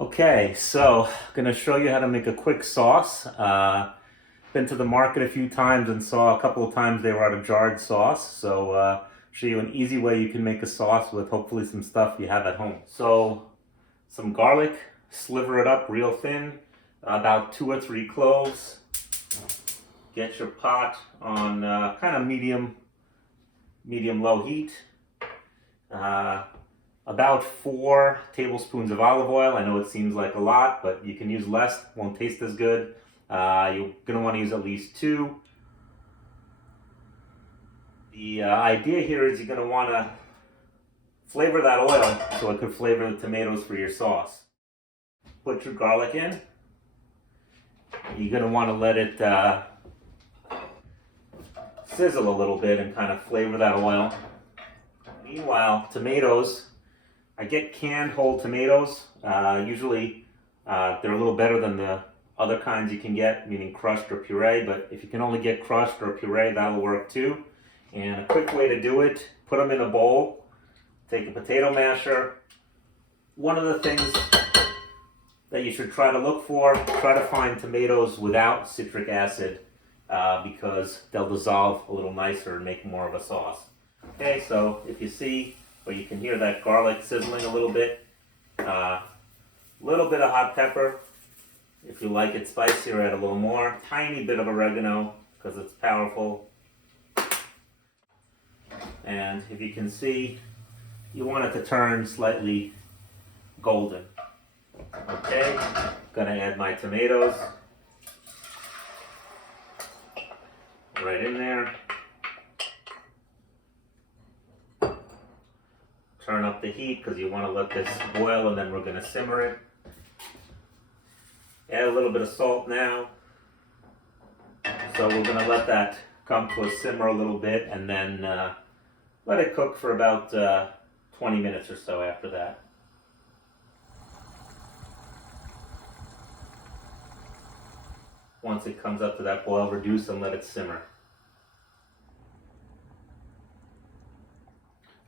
Okay, so I'm gonna show you how to make a quick sauce. Been to the market a few times and saw a couple of times they were out of jarred sauce. So show you an easy way you can make a sauce with hopefully some stuff you have at home. So some garlic, sliver it up real thin, about 2 or 3 cloves. Get your pot on kind of medium low heat. About 4 tablespoons of olive oil. I know it seems like a lot, but you can use less, won't taste as good. You're going to want to use at least 2. The idea here is you're going to want to flavor that oil so it could flavor the tomatoes for your sauce. Put your garlic in. You're going to want to let it sizzle a little bit and kind of flavor that oil. Meanwhile, tomatoes, I get canned whole tomatoes. Usually they're a little better than the other kinds you can get, meaning crushed or puree, but if you can only get crushed or puree, that'll work too. And a quick way to do it, put them in a bowl, take a potato masher. One of the things that you should try to look for, try to find tomatoes without citric acid because they'll dissolve a little nicer and make more of a sauce. Okay, so if you see, or you can hear that garlic sizzling a little bit, little bit of hot pepper. If you like it spicier, add a little more. Tiny bit of oregano because it's powerful. And if you can see, you want it to turn slightly golden. Okay, gonna add my tomatoes right in there. Turn up the heat because you want to let this boil and then we're going to simmer it. Add a little bit of salt now. So we're going to let that come to a simmer a little bit and then let it cook for about 20 minutes or so after that. Once it comes up to that boil, reduce and let it simmer.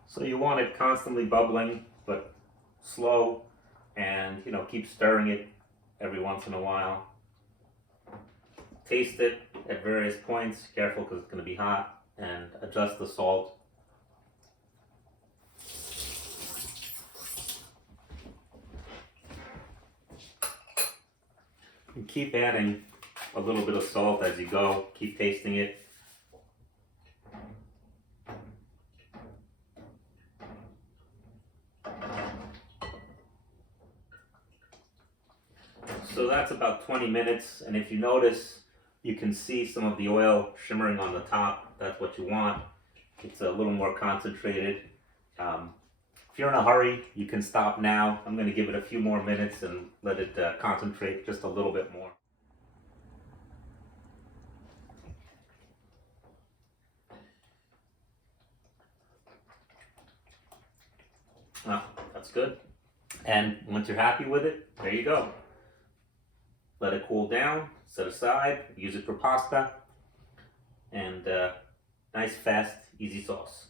So you want it constantly bubbling, but slow, and keep stirring it every once in a while. Taste it at various points, careful because it's going to be hot, and adjust the salt. And keep adding a little bit of salt as you go, keep tasting it. So that's about 20 minutes, and if you notice, you can see some of the oil shimmering on the top. That's what you want. It's a little more concentrated. If you're in a hurry, you can stop now. I'm going to give it a few more minutes and let it concentrate just a little bit more. That's good. And once you're happy with it, there you go. Let it cool down, set aside, use it for pasta, and nice, fast, easy sauce.